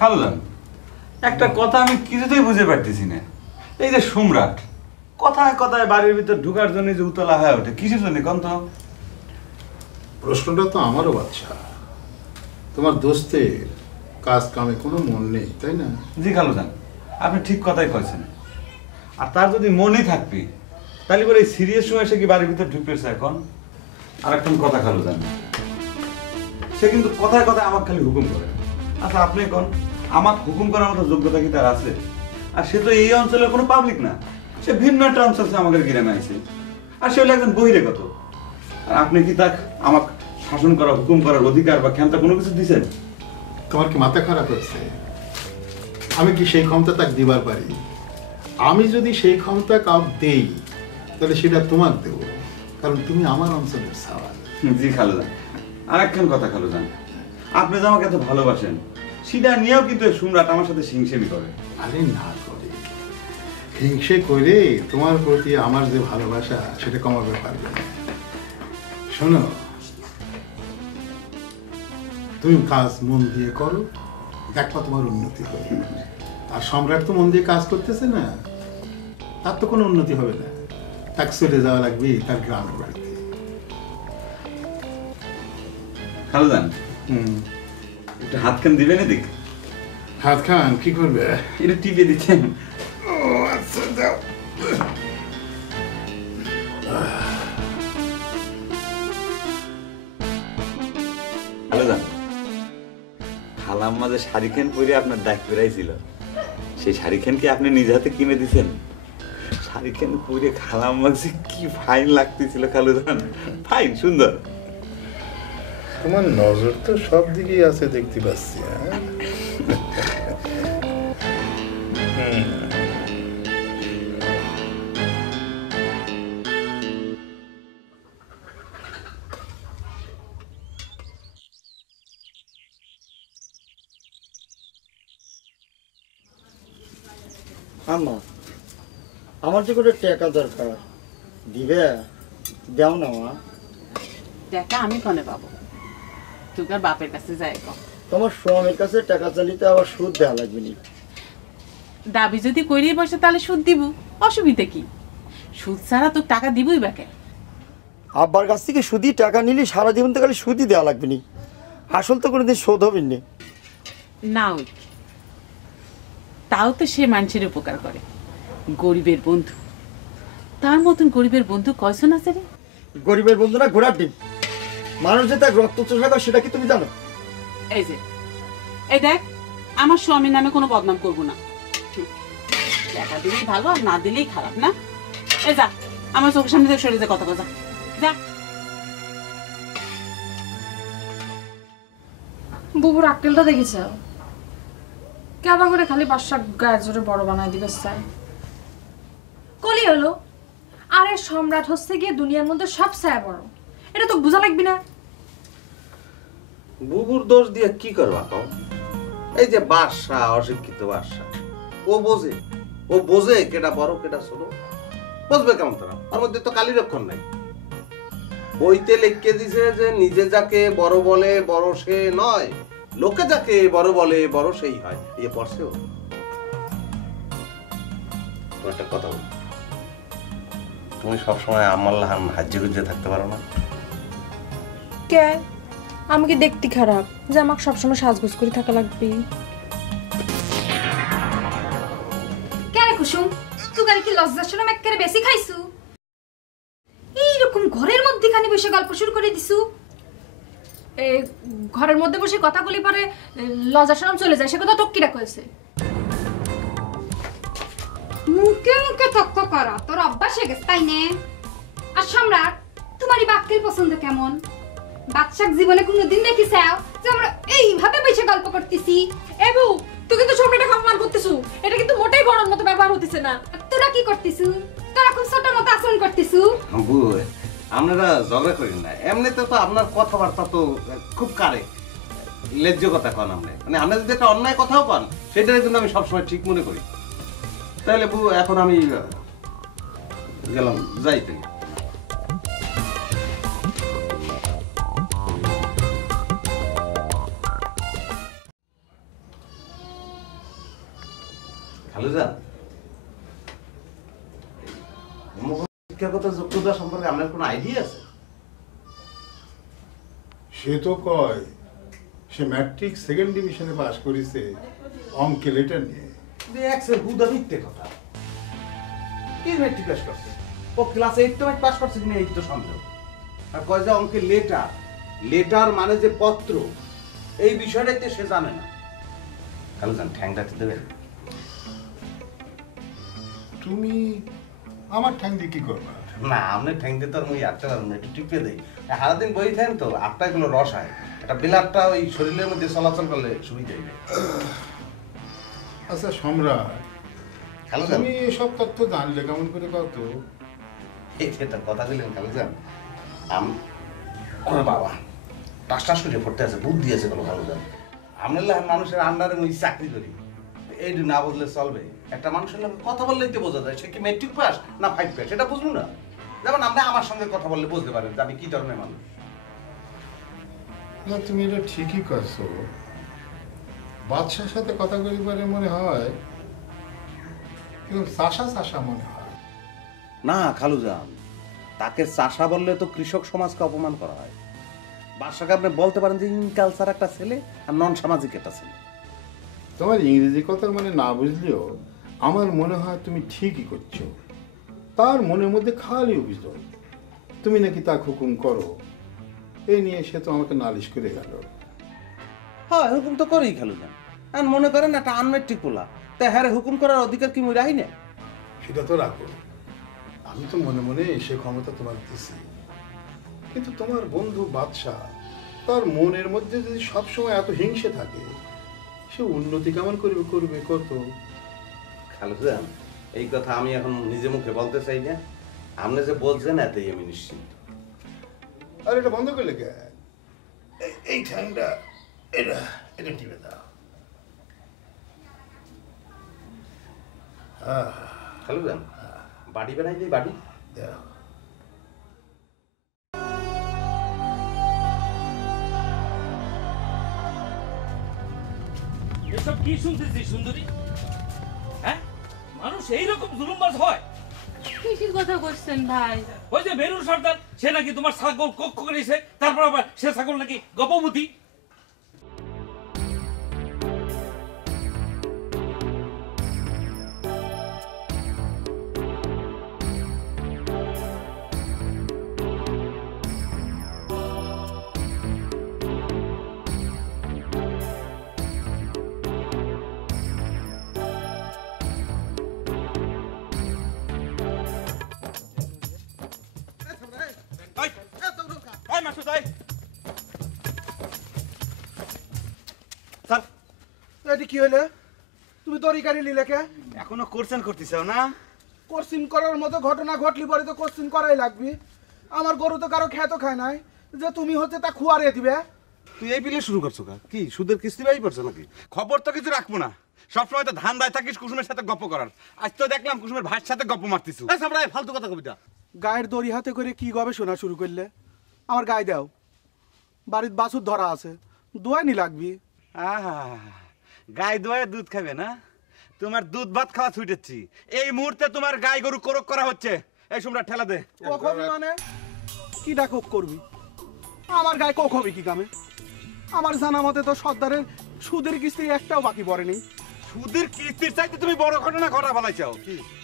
খালুদান, একটা কথা আমি কিছুতেই বুঝে পারতেছি না। এই যে সম্রাট কথায় কথায় বাড়ির ভিতর ঢুকার জন্য যে উতলা হয়ে ওঠে, কিসের জন্য কন তো? প্রশ্নটা তো আমারও বাচ্চা। তোমার দোস্তের কাজ কামে কোনো মন নেই, তাই না? জি খালুদান, আপনি ঠিক কথাই কইছেন। আর তার যদি মনই থাকবি তাহলে বলে এই সিরিয়াস সময় সে কি বাড়ির ভিতর ঢুকতেছে এখন? আর একটা কথা খালুদান, সে কিন্তু কথায় কথায় আমাকে খালি হুকুম করে। আচ্ছা আপনি কোন, আমাকে হুকুম করার মতো যোগ্যতা কি তার আছে? আর সে তো এই অঞ্চলের কোনো পাবলিক না, সে ভিন্ন একটা অঞ্চল সে আমাদের গ্রামে আছে। আর সে হলো একজন বহিরাগত। আর আপনি কি তাকে আমাকে শাসন করা, হুকুম করার অধিকার বা ক্ষমতা কোনো কিছু দিচ্ছেন? তোমার কি মাথা খারাপ হচ্ছে? আমি কি সেই ক্ষমতা তাকে দিবার পারি? আমি যদি সেই ক্ষমতা কাউকে দেই তাহলে সেটা তোমাকে দেবো, কারণ তুমি আমার অঞ্চলের সওয়াল। জি খালুদান, আর একখান কথা খালুদান, আপনি যে আমাকে এত ভালোবাসেন সেটা নিয়েও কিন্তু সম্রাট আমার সাথে হিংসেমি করে। আরে না করে, হিংসে করে তোমার প্রতি আমার যে ভালোবাসা সেটা কমাবে পারবে না। শোনো, তুমি কাজ মন দিয়ে করো, দেখো তোমার উন্নতি হবে। আর সম্রাট তো মন দিয়ে কাজ করতেছে না, তার তো কোনো উন্নতি হবে না। তাকে চলে যাওয়া লাগবে তার গ্রামের বাড়িতে। খালুদান, একটু হাত খান দিবেন এদিক? হাত খান কি করবে? এটা টিপে দিচ্ছেন? ও আচ্ছা, দাও। খালুদান, খালাম্মা যে শাড়ি খান পরে আপনার ডাক পেরাইছিল, সেই শাড়ি খান কি আপনি নিজ হাতে কিনে দিচ্ছেন? শাড়ি খান পরে খালাম্মা যে কি ফাইন লাগতেছিল খালুদান, ফাইন সুন্দর। তোমার নজর তো সব দিকেই আছে দেখতে পাচ্ছি। আম্মা, আমার যে করে টাকা দরকার, দিবে? দাও না মা। টাকা আমি কোনে পাবো? তোর বাপের কাছে যাই কম। তোমার স্বামীর কাছে টাকা চালিতে আবার সুদ দেওয়া লাগবে নি। দাবি যদি করিয়ে বসে তাহলে সুদ দিব, অসুবিধা কি? সুদ ছাড়া তো টাকা দিবই বা কেন? আব্বার কাছ থেকে সুদি টাকা নিলে সারা জীবন তো খালি সুদই দেওয়া লাগবে নি, আসল তো কোনোদিন শোধ হবে না। না ওই, তাও তো সে মানুষের উপকার করে, গরিবের বন্ধু। তার মতন গরিবের বন্ধু কয়জন আছে রে? গরিবের বন্ধুরা ঘোড়ার ডিম, মানুষ যে তার রক্ত চোষা করে সেটা কি তুমি জানো? এই যে, এই দেখ, আমার স্বামীর নামে কোনো বদনাম করবো না। টাকা দিলেই ভালো আর না দিলেই খারাপ না? এই যা, আমার চোখের সামনে থেকে সরে যা, কথা কথা যা। বুবুর আক্কেলটা দেখেছ? কেবা করে খালি বাসা গায়ে জোরে বড় বানায় দিবে চাই। কলি হলো, আরে সম্রাট হচ্ছে গিয়ে দুনিয়ার মধ্যে সব চায় বড়, এটা তো বোঝা লাগবে না? বুবুর দোষ দিয়ে কি করবা কও? এই যে বাদশা, অশিক্ষিত বাদশা, ও বোঝে কেটা বড় কেটা ছোট? বুঝবে কেমন তারা? তার মধ্যে তো কালি রক্ষণ নাই। বইতে লিখে দিছে যে নিজে যাকে বড় বলে বড় সে নয়, লোকে যাকে বড় বলে বড় সেই হয়। এই পড়ছেও একটা কথা বল, তুমি সবসময় আমার লাহান হাজ্যে গুজ্জে থাকতে পারো না? কে? আমি কি দেখতে খারাপ যে আমাকে সবসময় সাজগোজ করে থাকা লাগবে? কেন কুসুম, তুই কি লজ্জার শরম একেবারে বেশি খাইছু? এইরকম ঘরের মধ্যে খানি বসে গল্প শুরু করে দিছু। ঘরের মধ্যে বসে কথা বলি পরে লজ্জার শরম চলে যায়, সে কথা তোকে কিরা কয়েছে? মুখে মুখে তক্ক করা তোর অভ্যাস হয়ে গেছে, তাই নে? আর সম্রাট, তোমারই বাক্যের পছন্দ কেমন? বাদশাক জীবনে কোনোদিন দেখিছাও যে আমরা এইভাবে বসে গল্প করতেছি? এবু, তুই কিন্তু সম্রাটকে অপমান করতেছু, এটা কিন্তু মোটেই বড়র মতো ব্যবহার হতেছে না। তোরা কি করতেছু? তোরা খুব ছোট মতো আচরণ করতেছু। আপনারা ঝগড়া করেন না, এমনিতে তো আপনার কথাবার্তা তো খুব কারেক্ট, লেজ্জ কথা কন। মানে আমরা যদি একটা অন্যায় কথাও কন সেটার কিন্তু আমি সবসময় ঠিক মনে করি। তাহলে বউ, এখন আমি গেলাম, যাইতে। শিক্ষাগত যোগ্যতা সম্পর্কে আপনার কোনো আইডিয়া আছে? সে তো কয় সে ম্যাট্রিক সেকেন্ড ডিভিশনে পাশ করেছে অঙ্কে লেটার নিয়ে। দেখছেন হুদা মিথ্যে কথা। কি ম্যাট্রিক পাস করছে? ও ক্লাস 8 তো পাস করছে কিনা এই তো সন্দেহ। আর কয় যে অঙ্কে লেটার, লেটার মানে যে পত্র, এই বিষয়টাই তো সে জানে না। কালু জান ঠ্যাংটাতে দেবেন? তুমি আমার ঠ্যাং দিয়ে কি করবা? না, আপনি ঠ্যাং দিয়ে তো আর মুই আটটা পারবেন না, একটু টিপে দেই। সারাদিন বই থাকেন তো, আটটা গুলো রস হয়, একটা বিলাপটা ওই শরীরের মধ্যে চলাচল করলে সুবিধা হবে। আচ্ছা সম্রাট, কালু জান, তুমি এসব তথ্য জানলে কেমন করে কত? এই যে একটা কথা বললেন কালু জান, ওরে বাবা টাস টাস করে পড়তে আছে, বুদ্ধি আছে কোনো কালু জান। আমরা মানুষের আন্ডারে মুই চাকরি করি, এই না বুঝলে চলবে? একটা মানুষের লোক কথা বললেই তো বোঝা যায় সে কি ম্যাট্রিক পাস না 5 পাস, সেটা বুঝবো না? যেমন আপনি আমার সঙ্গে কথা বললে বুঝতে পারেন যে আমি কি ধরনের মানুষ। না, তুমি এটা ঠিকই করছো। বাদশার সাথে কথা করি পরে মনে হয় কিন্তু চাষা চাষা মনে হয়। না খালু যান, তাকে চাষা বললে তো কৃষক সমাজকে অপমান করা হয়। বাদশাকে আপনি বলতে পারেন যে ইনকালচার একটা ছেলে আর নন সামাজিক একটা ছেলে। তোমার ইংরেজি কথার মানে না বুঝলেও আমার মনে হয় তুমি ঠিকই করছো। তার মনের মধ্যে খালি অভিযোগ তুমি নাকি তা হুকুম করো, এই নিয়ে সে তো আমাকে নালিশ করে গেল। হ্যাঁ, হুকুম তো করেই খালু যান। আর মনে করেন একটা আনমেট্রিক পোলা, তা হ্যাঁ হুকুম করার অধিকার কি মুই রাহি না? সেটা তো রাখো, আমি তো মনে মনে সে ক্ষমতা তোমার দিছি। কিন্তু তোমার বন্ধু বাদশাহ, তার মনের মধ্যে যদি সবসময় এত হিংসে থাকে, সে উন্নতি কেমন করবে কত? খালু যান, এই কথা আমি এখন নিজে মুখে বলতে চাই না, আপনি যে বলছেন এতেই আমি নিশ্চিন্ত। আর এটা বন্ধ করলে কে? এই ঠ্যাংটা এটা এটা টিপে দাও। খালু যান, বাড়ি বানাই দিই, বাড়ি দাও। এসব কি শুনতেছি সুন্দরী? হ্যাঁ, মানুষ এইরকম জুলুমবাজ হয়? কি কথা করছেন ভাই? ওই যে বেরুর সর্দার, সে নাকি তোমার ছাগল কক্ষ করেছে, তারপর আবার সে ছাগল নাকি গপবতী। কি হইলে? তুমি তরিকারি লিলেকে এখনো কোশ্চেন করতেছাও না? কোশ্চিন করার মতো ঘটনা ঘটলি পরে তো কোশ্চিন করাই লাগবি। আমার গরু তো কারো খেতো খায় নাই যে তুমি হচ্ছে তা খুয়ারে দিবে। তুই এই বিলে শুরু করছো কা? কি সুদের কিস্তি বাই পড়ছে নাকি? খবর তো কিছু রাখবো না, সবসময় তো ধান দায় থাকিস কুসুমের সাথে গপ্প করার। আজ তো দেখলাম কুসুমের ভাইয়ের সাথে গপ্প মারতিস। ফালতু কথা কবিতা। গায়ের দড়ি হাতে করে কি গবেষণা শুরু করলে? আমার গায়ে দাও, বাড়ির বাছুর ধরা আছে, দোয়ানি লাগবি। আহা, গাই দোয়ায় দুধ খাবে না? তোমার দুধ ভাত খাওয়া ছুটেছি, এই মুহূর্তে তোমার গাই গরু কোরক করা হচ্ছে। এই সম্রাট ঠেলা দে। কোকবি মানে কি ডাকক করবি? আমার গায়ে কোকবি কি কামে? আমার জানা মতে তো সর্দারের সুদের কিস্তি একটাও বাকি পড়েনি। সুদের কিস্তির চাইতে তুমি বড় ঘটনা ঘটা বলাইছাও।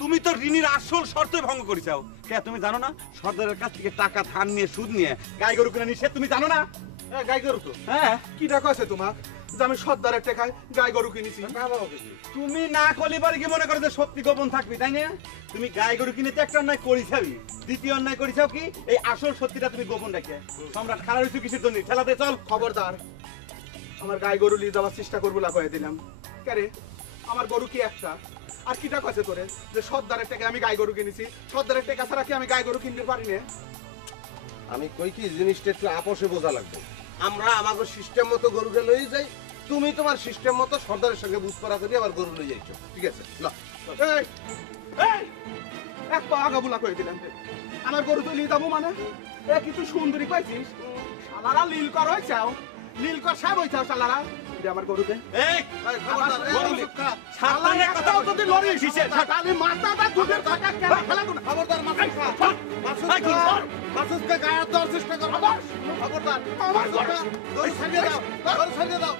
তুমি তো ঋণের আসল শর্ত ভঙ্গ করেছাও। কে তুমি জানো না? সর্দারের কাছ থেকে টাকা ধার নিয়ে সুদ নিয়ে গাই গরু কিনে নিষেধ তুমি জানো না? গাই গরু তো হ্যাঁ, কি ডাক আছে তোমার যে আমি সর্দারের টাকায় গাই গরু কিনেছি? তুমি না করলে পারে কি মনে করো যে সত্যি গোপন থাকবি, তাই না? তুমি গাই গরু কিনেতে একটা অন্যায় করিছাবি, দ্বিতীয় অন্যায় করিছাও কি এই আসল সত্যিটা তুমি গোপন রাখে। সম্রাট খারাপ হয়েছে কিসের জন্য? ঠেলাতে চল। খবরদার, আমার গাই গরু নিয়ে যাওয়ার চেষ্টা করবো না কয়ে দিলাম। কেরে আমার গরু কি একটা? আর কি ডাক আছে তোরে যে সর্দারের টাকা আমি গাই গরু কিনেছি? সর্দারের টাকা ছাড়া কি আমি গাই গরু কিনতে পারি না? আমি কই কি জিনিসটা একটু আপোষে বোঝা লাগবে। আমরা আমাদের সিস্টেম মতো গরুটা লই যাই, তুমি তোমার সিস্টেম মতো সর্দারের সঙ্গে বুঝ করা করি আবার গরু লই যাইছো, ঠিক আছে? না এই এই এক পা আগাবুলা কয়ে দিলাম। আমার গরু তুই নিয়ে যাবো মানে? এ কি তুই সুন্দরী পাইছিস? শালারা লীল কর হয়েছাও, লীল কর সাহেব হয়েছাও শালারা। আমার গরুতে এই খবরদার, সাবধানে কথা যদি লড়িস তাহলে মাথাটা দুধের টাকা কেন ফেলা? খবরদার মাথা আজকে গায়ে দেওয়ার চেষ্টা করবো খবরদার গরু ছাড়িয়ে দাও গরু ছাড়িয়ে দাও